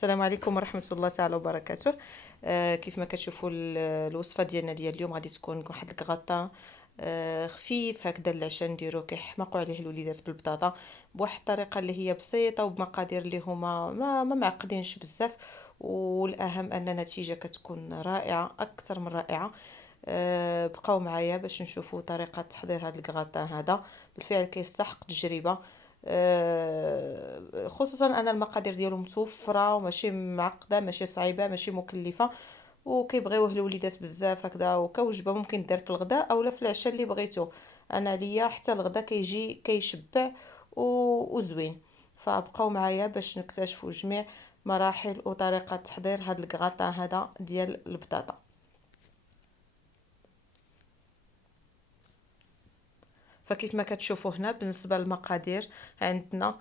السلام عليكم ورحمة الله تعالى وبركاته. كيف ما كتشوفوا الوصفة ديالنا ديال اليوم غادي تكون واحد الكغطا خفيف هكذا العشاء نديرو كيحماقوا عليه الوليدات بالبطاطا بواحد الطريقة اللي هي بسيطة وبمقادير اللي هما ما معقدينش بزاف، والاهم ان النتيجة كتكون رائعة اكثر من رائعة. بقاو معايا باش نشوفوا طريقة تحضير هذا الكغطا هذا. بالفعل كيستحق تجربة، خصوصا ان المقادير ديالو متوفره وماشي معقده، ماشي صعيبه، ماشي مكلفه، وكيبغيوه الوليدات بزاف هكذا، وكوجبه ممكن دير في الغداء اولا في العشاء اللي بغيتو. انا ليا حتى الغداء كيجي كيشبع وزوين. فبقاو معايا باش نكتشفوا جميع مراحل وطريقه تحضير هذا الكغطا هذا ديال البطاطا. فكيف ما كتشوفوا هنا بالنسبه للمقادير عندنا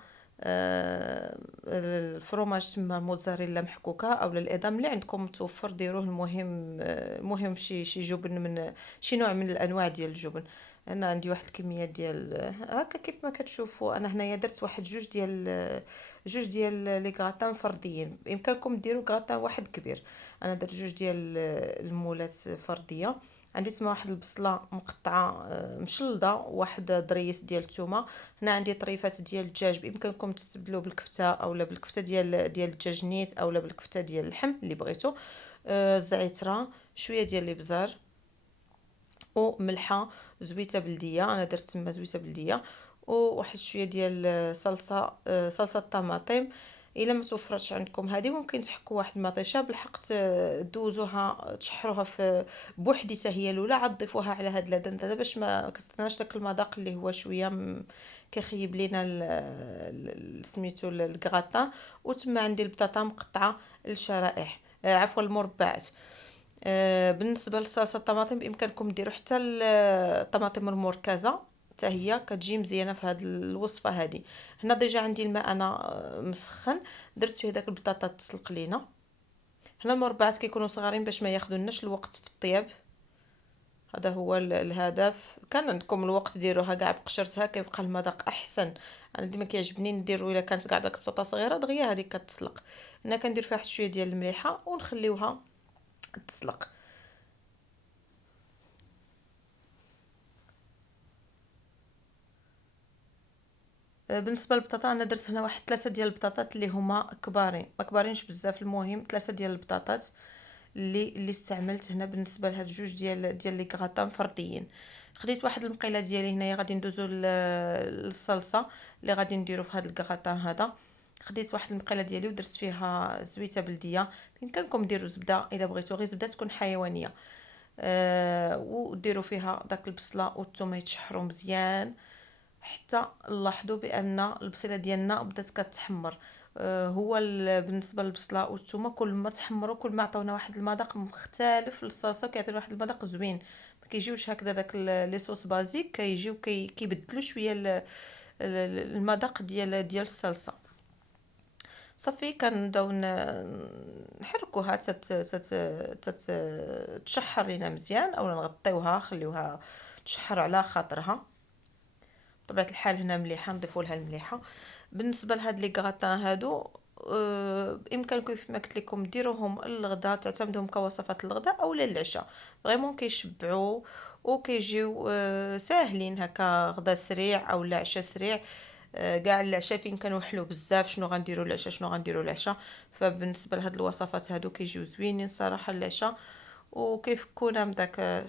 الفرomاج تما موتزاريلا محكوكه او الادام اللي عندكم متوفر ديروه. المهم شي جبن من شي نوع من الانواع ديال الجبن. انا عندي واحد الكميه ديال هكا كيف ما كتشوفوا. انا هنايا درت واحد جوج ديال لي غراتان فرديين، بامكانكم ديروا غراتان واحد كبير. انا درت جوج ديال المولات فرديه. عندي تما واحد البصله مقطعه مشلضه، واحد ضريس ديال الثومه. هنا عندي طريفات ديال الدجاج، بامكانكم تستبدلوا بالكفته اولا بالكفته ديال الدجاج نيت اولا بالكفته ديال اللحم اللي بغيتو. الزعتره، شويه ديال الابزار، وملحه، زويته بلديه. انا درت تما زويته بلديه، وواحد شويه ديال صلصه طماطم. الا ما توفرش عندكم هذه ممكن تحكوا واحد المطيشه بالحق دوزوها تشحروها في بوحديتها هي الاولى، عاد تضيفوها على هاد لادان هذا باش ما كتعطيناش داك المذاق اللي هو شويه كيخيب لينا سميتو الكغاطا. وتما عندي البطاطا مقطعه للشرائح، عفوا المربعات. بالنسبه لصلصه الطماطم بامكانكم ديروا حتى الطماطم المركزه، حتى هي كتجي مزيانه في هذه الوصفه هذه. هنا ديجا عندي الماء انا مسخن، درت فيه داك البطاطا تسلق لينا. هنا المربعات كيكونوا صغارين باش ما ياخذوناش الوقت في الطياب، هذا هو الهدف. كان عندكم الوقت ديروها كاع بقشرتها كيبقى المذاق احسن. انا ديما كيعجبني نديرو الا كانت كاع داك البطاطا صغيره دغيا هذيك كتسلق. هنا كندير فيها واحد شويه ديال المليحه ونخليوها تسلق. بالنسبه للبطاطا انا درت هنا واحد 3 ديال البطاطات اللي هما كبارين، ما كبارينش بزاف، المهم 3 ديال البطاطات اللي استعملت هنا بالنسبه لهاد جوج ديال لي كغاتان فرديين. خديت واحد المقيله ديالي هنايا غادي ندوزو للصلصه اللي غادي نديرو في هاد الكغاتان هذا. خديت واحد المقيله ديالي ودرت فيها زويته بلديه، بامكانكم ديروا زبده الا بغيتو، غير زبده تكون حيوانيه. وديروا فيها داك البصله والثومه يتشحروا مزيان حتى نلاحظوا بان البصيله ديالنا بدات كتحمر. هو بالنسبه للبصله والثومه كل ما تحمروا كل ما عطاونا واحد المذاق مختلف للصلصه، كيعطينا واحد المذاق زوين. ما كيجيوش هكذا داك لي صوص بازيك، كيجيو كيبدلوا شويه المذاق ديال الصلصه. صافي كنبداو نحركوها تشحر لينا مزيان، اولا نغطيوها خليوها تشحر على خاطرها. بطبيعه الحال هنا مليحه نضيفوا لها المليحه. بالنسبه لهاد لي غراتان هادو بامكانكم كيف ما قلت لكم ديروهم الغداء، تعتمدوهم كوصفات الغداء او للعشاء. فريمون كيشبعوا وكيجيو ساهلين هكا، غدا سريع او عشاء سريع. كاع العشاء فين كنوحلو بزاف شنو غنديروا العشاء شنو غنديروا العشاء. فبالنسبه لهاد الوصفات هادو كيجيو زوينين صراحه العشاء. وكيف كنا داك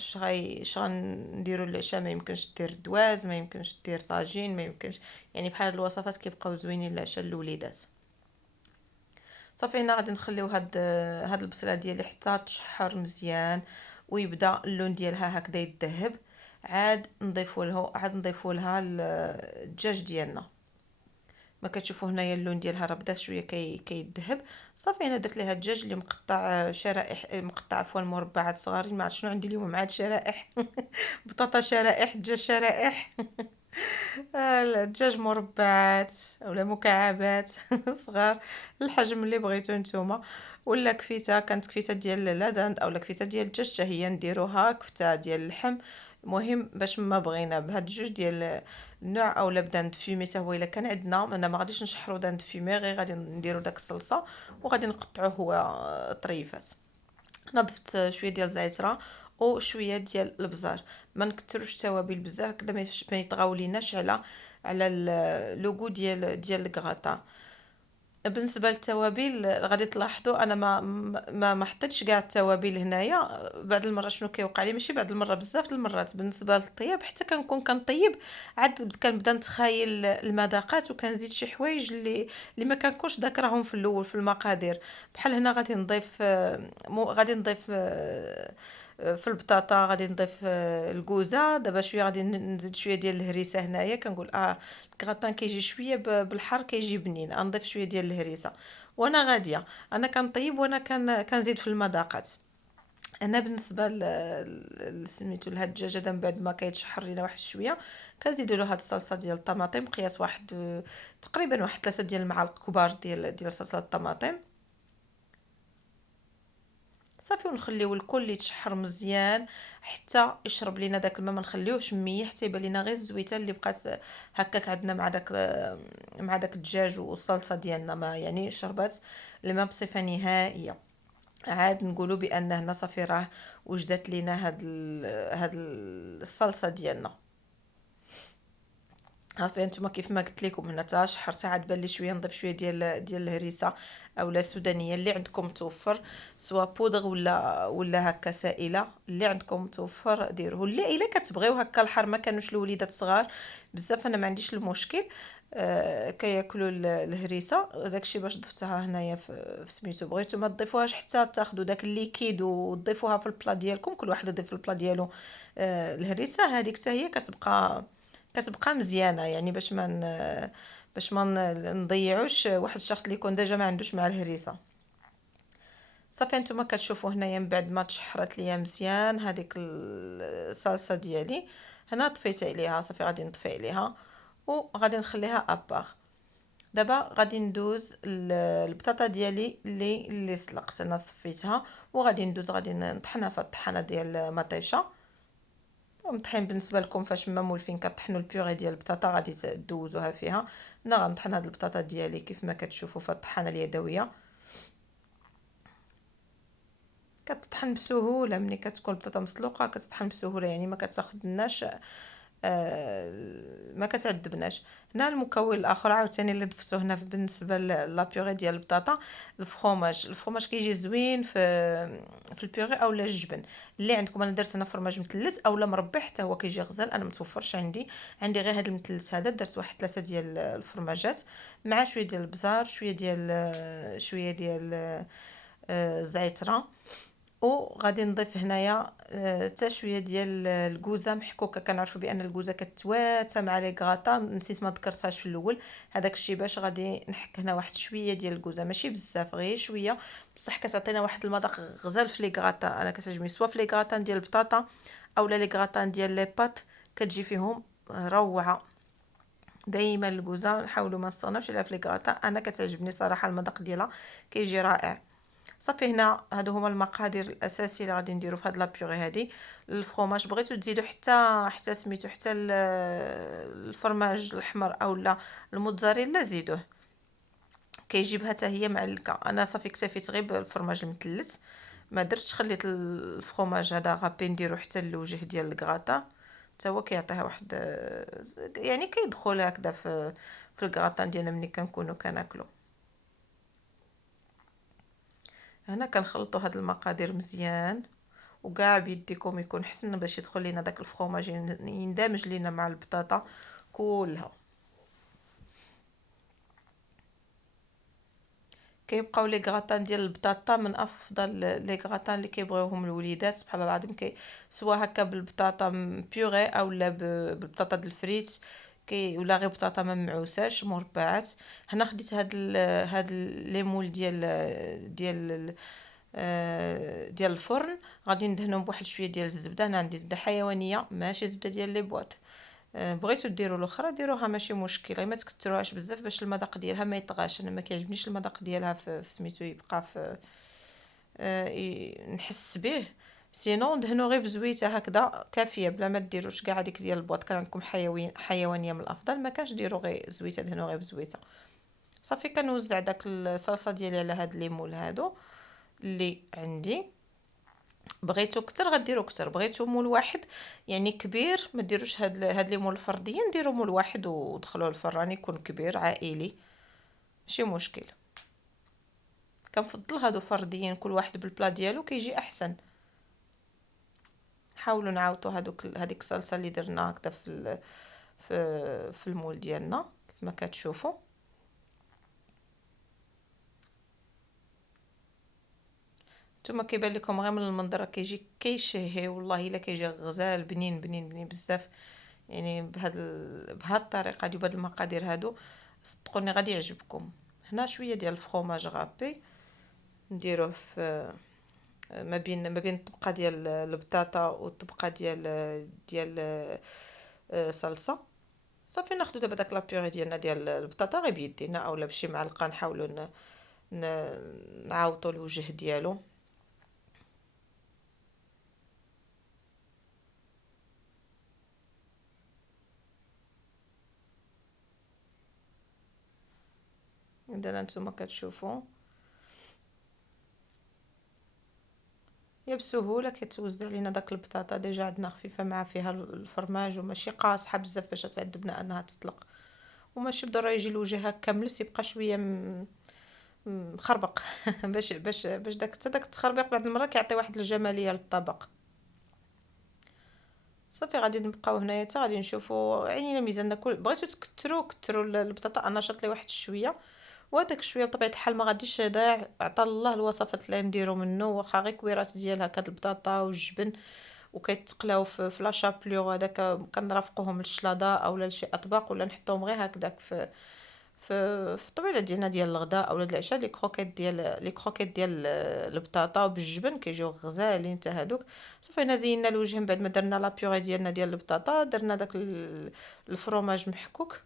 شغنديروا العشاء، ما يمكنش دير دواز، ما يمكنش دير طاجين، ما يمكنش، يعني بحال هاد الوصفات كيبقاو زوينين العشاء للوليدات. صافي هنا غادي نخليو هاد البصله ديالي حتى تشحر مزيان ويبدا اللون ديالها هكذا يذهب. عاد نضيفوا لها الدجاج ديالنا. ما كتشوفوا هنايا اللون ديالها راه بدا شويه كيذهب. صافي انا درت ليها الدجاج اللي مقطع شرائح، مقطع عفوا مربعات صغارين. ما عرفت شنو عندي اليوم مع هاد شرائح بطاطا شرائح، دجاج شرائح. لا، الدجاج مربعات اولا مكعبات صغار، الحجم اللي بغيتو نتوما. ولا كفيته، كانت كفيته ديال لاداند اولا كفيته ديال الدجاج هي نديروها كفته ديال اللحم. المهم باش ما بغينا بهاد الجوج النوع اولا بدان فيمي حتى هو الا كان عندنا. انا ما غاديش نشحرو دان فيمي، غير غادي نديرو داك الصلصه وغادي نقطعوه هو طريفات. انا ضفت شويه ديال الزعتره وشويه ديال البزار. ما نكثروش التوابل بزاف كدا ما يطغاوليناش على لوغو ديال الكغاطا. بالنسبه للتوابل غادي تلاحظوا انا ما حطيتش كاع التوابل هنايا. بعض المرات شنو كيوقع لي، ماشي بعض المرات، بزاف د المرات بالنسبه للطياب حتى كنكون كنطيب عاد كنبدا نتخايل المذاقات وكنزيد شي حوايج اللي ما كنكونش ذاكراهم في الاول في المقادير. بحال هنا غادي نضيف غادي نضيف في البطاطا غادي نضيف الكوزه. دابا شويه غادي نزيد شويه ديال الهريسه هنايا. كنقول الكراتان كيجي شويه بالحار كيجي بنين، نضيف شويه ديال الهريسه وانا غاديه. انا كنطيب وانا كنزيد في المذاقات. انا بالنسبه سميتو لهاد الدجاجه من بعد ما كيتشحر لينا واحد شويه كنزيدوا له هاد الصلصه ديال الطماطم قياس واحد تقريبا واحد 3 ديال المعالق كبار ديال صلصه الطماطم صافي. ونخليو الكل يتشحر مزيان حتى يشرب لينا داك الماء. ما نخليوهش ميه حتى يبان لينا غير الزويته اللي بقات هكاك عندنا مع داك الدجاج والصلصه ديالنا. ما يعني شربات الماء بصفه نهائيه. عاد نقولوا بان هنا صافي راه وجدت لينا هاد الصلصه ديالنا. عارفين نتوما كيف ما قلت لكم هنا تا شحر ساعات بان لي شويه نضيف شويه ديال الهريسه اولا السودانيه اللي عندكم توفر، سواء بودغ ولا هكا سائله اللي عندكم توفر ديروه. اللي الا كتبغيو هكا الحار ما كانوش الوليدات صغار بزاف انا ما عنديش المشكل كياكلوا الهريسه. داكشي باش ضفتها هنايا في سميتو. بغيتو ما تضيفوهاش حتى تاخذوا داك الليكيد وتضيفوها في البلا ديالكم، كل واحد يضيف في البلا ديالو الهريسه هذيك حتى هي كتبقى مزيانه. يعني باش ما نضيعوش واحد الشخص اللي يكون ديجا ما عندوش مع الهريسه. صافي نتوما كتشوفوا هنايا من بعد ما تشحرت ليا مزيان هذيك الصلصه ديالي هنا طفيت عليها. صافي غادي نطفي عليها وغادي نخليها ابار. دابا غادي ندوز البطاطا ديالي اللي سلقت انا صفيتها وغادي ندوز غادي نطحنها في الطحانه ديال مطيشه. ومطحين بالنسبه لكم فاش ما مولفين كطحنوا البيوري ديال البطاطا غادي تدوزوها فيها. انا غنطحن هاد البطاطا ديالي كيف ما كتشوفوا في الطحانه اليدويه. كتطحن بسهوله ملي كتكون البطاطا مسلوقه كتطحن بسهوله، يعني ما كتاخذناش ما كتعذبناش. هنا المكون الاخر عاوتاني اللي ضفتو هنا بالنسبه لابيوري ديال البطاطا الفرماج كيجي زوين في البيوري اولا الجبن اللي عندكم. انا درت هنا فرماج مثلث اولا مربع حتى هو كيجي غزال. انا متوفرش عندي غير هذا المثلث هذا. درت واحد 3 ديال الفرماجات مع شويه ديال البزار شويه ديال الزعتره. وغادي نضيف هنايا حتى شويه ديال الكوزه محكوكه. كنعرفوا بان الكوزه كتواتى مع لي غاطا، نسيت ما ذكرتهاش في الاول. هذاك الشيء باش غادي نحك هنا واحد شويه ديال الكوزه ماشي بزاف غير شويه، بصح كتعطينا واحد المذاق غزال في لي غاطا. انا كتعجبني سواء في لي غاطا ديال البطاطا اولا لي غاطا ديال لي بات كتجي فيهم روعه. دائما الكوزه نحاولوا ما نستغناوش عليها في لي غاطا. انا كتعجبني صراحه المذاق ديالها كيجي رائع. صافي هنا هادو هما المقادير الاساسيه اللي غادي نديرو في هاد لابيغي هادي. الفرomاج بغيتو تزيدوا حتى سميتو حتى الفرماج الاحمر اولا الموتزاريلا زيدوه كيجيبها حتى هي معلكه. انا صافي اكتفيت غير بالفرماج المثلث ما درتش، خليت الفرomاج هذا غابي نديرو حتى الوجه ديال الكغاطا حتى هو كيعطيها واحد يعني كيدخل هكذا في الكغاطان ديالنا ملي كنكونوا كناكلو. هنا كنخلطوا هاد المقادير مزيان وكاع بيديكم يكون حسن باش يدخل لينا داك الفرomاج يندمج لينا مع البطاطا كلها. كيبقاو لي غراتان ديال البطاطا من افضل لي غراتان اللي كيبغيوهم الوليدات سبحان الله العظيم. سواء هكا بالبطاطا بيوري اولا بالبطاطا د الفريت ولا غير بطاطا ما معوساش مربعات. هنا خديت هاد ليمول ديال الفرن غادي ندهنهم بواحد شويه ديال الزبده. انا عندي زبده حيوانيه ماشي زبده ديال لي بواط. بغيتو ديروا الاخرى ديروها ماشي مشكل، غير ما تكثروهاش بزاف باش المذاق ديالها ما يطغاش. انا ما كيعجبنيش المذاق ديالها في سميتو يبقى في نحس به سينو دهنو غير بزويته هكذا كافيه، بلا ما ديروش كاع هذيك ديال البواط. كان عندكم حيوانيه من الافضل، ما كانش ديروا غير زويته، دهنو غير بزويته. صافي كنوزع داك الصلصه ديالي على هاد ليمون هادو اللي عندي. بغيتو كتر غديروا كتر، بغيتو مول واحد يعني كبير ما ديروش هاد ليمون الفرديين، ديروا مول واحد ودخلوه الفران يكون كبير عائلي ماشي مشكل. كنفضل هادو فرديين كل واحد بالبلا ديالو كيجي احسن. حاولوا نعاودوا هذيك الصلصه اللي درنا هكذا في المول ديالنا كيف ما كتشوفوا. نتوما كيبان لكم غير من المنظر كيجي كيشهي، والله الا كيجي غزال بنين بنين بنين بزاف. يعني بهاد الطريقه هادي وبهاد المقادير هادو صدقوني غادي يعجبكم. هنا شويه ديال الفرomاج غابي نديروه في ما بين الطبقه ديال البطاطا والطبقه ديال صلصه. صافي ناخذ دابا داك لابيغي ديالنا ديال البطاطا غير بيدينا اولا بشي معلقه، نحاولوا نعاوطوا الوجه ديالو. عندنا نتوما كتشوفوا هي بسهوله كتوزع لينا داك البطاطا ديجا عندنا خفيفه مع فيها الفرماج وماشي قاصحه بزاف باش تعذبنا انها تطلق، وماشي بالضروره يجي الوجه هكا ملس، يبقى شويه مخربق باش داك التخربيق بعد المره كيعطي واحد الجماليه للطبق. صافي غادي نبقاو هنايا حتى غادي نشوفوا عينينا ميزاننا. كل بغيتو كتروا البطاطا انا شرط لي واحد شويه، وهداك شويه بطبيعه الحال ما غاديش يضيع. عطا الله الوصفات اللي نديرو منه، واخا غير كويرات ديال هكا البطاطا والجبن وكيتقلاو في لا شابلور هذاك كنرافقوهم للشلاضه اولا لشي اطباق، ولا نحطوهم غير هكذاك في الطبيله ديالنا ديال الغداء اولا العشاء. لي كروكيت ديال البطاطا وبالجبن كيجيو غزالين حتى هادوك. صافي هنا زينا الوجه من بعد ما درنا لا بيوري ديالنا ديال البطاطا، درنا داك الفرomاج محكوك،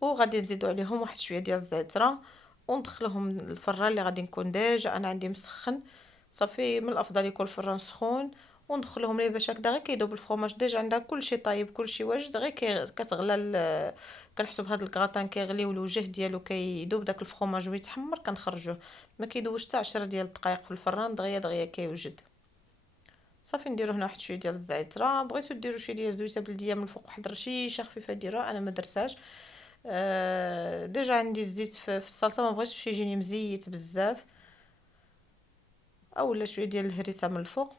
وغادي نزيدو عليهم واحد شويه ديال الزعتره وندخلهم الفران اللي غادي نكون ديجا انا عندي مسخن. صافي من الافضل يكون الفران سخون وندخلهم ليه باش هكذا غير كيذوب الفرomاج ديجا عندنا كلشي طايب كلشي واجد، غير كتغلى كنحسب هاد الكراطان كيغلي والوجه ديالو كيذوب داك الفرomاج ويتحمر كنخرجوه. ما كيدوبش حتى 10 ديال الدقائق في الفران دغيا دغيا كيوجد. صافي نديرو هنا واحد شويه ديال الزعتره، بغيتو ديروا شويه ديال الزويته بلديه من الفوق واحد الرشيشه خفيفه ديروها، انا ما درتهاش. ديجا عندي الزيت في الصلصه ما بغيتش يجيني مزيت بزاف، اولا شويه ديال الهريسه من الفوق.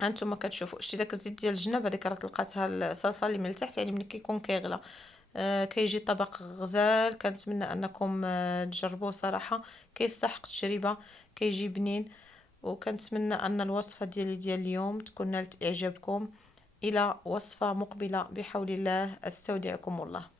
هانتوما كتشوفوا شتي داك الزيت ديال الجناب هذيك راه لقاتها الصلصه اللي من التحت، يعني ملي كيكون كيغلى كيجي طبق غزال. كنتمنى انكم تجربوه صراحه، كيستحق التجربه، كيجي بنين. وكنتمنى ان الوصفه ديال اليوم تكون نالت اعجابكم. الى وصفه مقبله بحول الله، استودعكم الله.